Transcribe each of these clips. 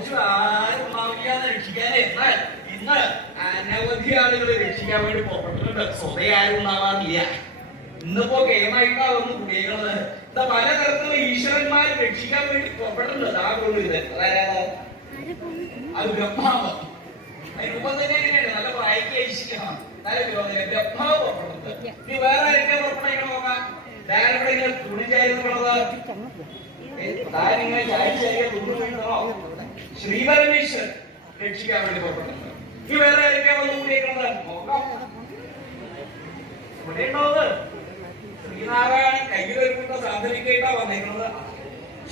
ചോദിച്ചു ആരും ഉണ്ടാവില്ലാന്ന് രക്ഷിക്കാനേ. എന്നാൽ ഇന്ന് അനവധി ആളുകൾ രക്ഷിക്കാൻ വേണ്ടി പുറപ്പെട്ടിട്ടുണ്ട്. സ്വതേ ആരും ഉണ്ടാവാറില്ല. ഇന്നിപ്പോ കേമായിട്ടാ വന്ന് കുടിയേക്കുന്നത്. എന്താ പലതരത്തിലുള്ള ഈശ്വരന്മാർ രക്ഷിക്കാൻ വേണ്ടി പുറപ്പെട്ടിട്ടുണ്ട്. ആ കൊള്ളിത് അതാരാണ്? അത് ബ്രഹ്മാവ്. രൂപം തന്നെ എങ്ങനെയാണ്? നല്ല പ്രായക്ക് ഐശ്വര്യമാണ്. ബ്രഹ്മാവ് പുറപ്പെടുന്നത്. ഇനി വേറെ ആരൊക്കെ പുറപ്പെടുന്ന നോക്കാം. ഞാനിവിടെ ഇങ്ങനെ തുണി ചേരുന്നുള്ളത് താരിങ്ങനെ ചായച്ചേരിയ തുണിണ്ടോ? ശ്രീപരമേശ്വരൻ രക്ഷിക്കാൻ വേണ്ടി പുറപ്പെടുന്നത്. ഇനി വേറെ ആരൊക്കെ വന്ന് കൂടിയേക്കുന്നത് നോക്കാം. ഇവിടെ ഉണ്ടോത് ശ്രീനാരായണൻ കയ്യിലൊരുക്കുന്ന സാധനിക്കായിട്ടാ വന്നേക്കുന്നത്.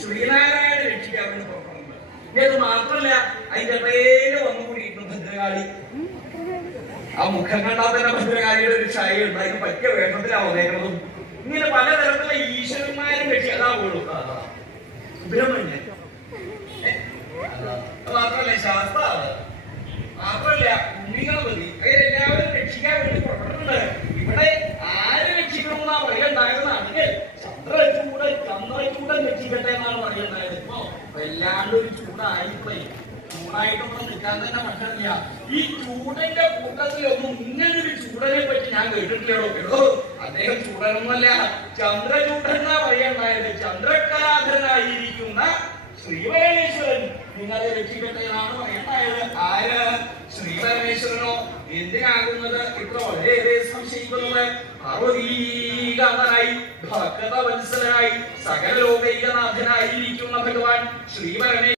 ശ്രീനാരായണൻ രക്ഷിക്കാൻ വേണ്ടി പുറപ്പെടുന്നത്. ഇനി അത് മാത്രമല്ല, അതിന്റെ ഇടയില് വന്നുകൂടിയിട്ടുണ്ട് ഭദ്രകാളി. ആ മുഖം കണ്ടാൽ തന്നെ ഭദ്രകാളിയുടെ ഒരു ഛായ ഉണ്ട്. അതിന് പറ്റിയ വേഷത്തിലാണ് വന്നേക്കുന്നതും. ഇങ്ങനെ പലതരത്തിലുള്ള ഈശ്വരന്മാരും രക്ഷിക്കാവുള്ളൂ. സുബ്രഹ്മണ്യൻ മാത്രമല്ല, ശാസ്താവ് മാത്രമല്ല, ഉണ്ണിഗണപതി, അവരെല്ലാവരും രക്ഷിക്കാൻ വേണ്ടി പുറപ്പെട്ടിട്ടുണ്ട്. ഇവിടെ ആര് രക്ഷിക്കണമെന്നാ പറയുണ്ടായത്? അതിൽ ചന്ദ്രചൂടൻ രക്ഷിക്കട്ടെ എന്നാണ് പറയുണ്ടായത്. ഇപ്പൊ വല്ലാണ്ടൊരു ചൂടായിപ്പോയി. ചൂടായിട്ടൊന്നും നിൽക്കാൻ തന്നെ പറ്റില്ല. ഈ ചൂടന്റെ കൂട്ടത്തിലൊന്നും ഇങ്ങനൊരു ചൂടനെ പറ്റി ഞാൻ കേട്ടിട്ടില്ലടോ. കേട്ടോ, അദ്ദേഹം ചൂടനൊന്നുമല്ല, ചന്ദ്രചൂടൻ എന്നാ പറയുണ്ടായത്. ചന്ദ്രകലാധരനായിരിക്കുന്ന ശ്രീപരമേശ്വരൻ നിങ്ങളെ രക്ഷിക്കട്ടെ എന്നാണ് പറയുണ്ടായത്. ആര്? ശ്രീപരമേശ്വരനോ? എന്തിനാകുന്നത്? ഇത്ര വളരെയേറെ സംശയിക്കുന്നത് പാർവതീകാന്തനായി ഭക്തവത്സലനായി സകല ലോകൈകനാഥനായിരിക്കുന്ന ഭഗവാൻ ശ്രീപരമേശ്വരൻ